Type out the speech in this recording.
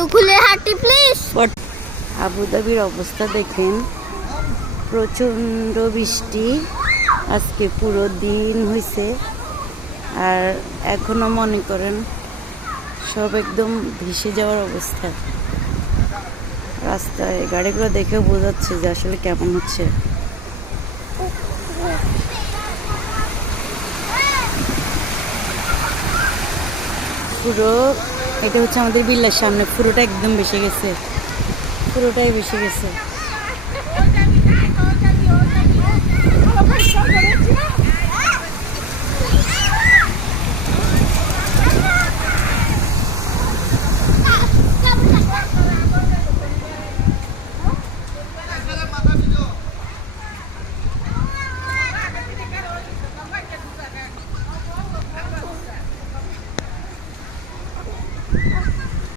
জুতো খুলে হাঁটি প্লিজ। আবুধাবির অবস্থা দেখেন, প্রচণ্ড বৃষ্টি আজকে পুরো দিন হয়েছে। আর এখনো মনে করেন সব একদম ভেসে যাওয়ার অবস্থা। রাস্তায় গাড়িগুলো দেখেও বোঝাচ্ছে যে আসলে কেমন হচ্ছে। পুরো এটা হচ্ছে আমাদের বিল্লার সামনে, পুরোটা একদম ভেসে গেছে, পুরোটাই ভেসে গেছে।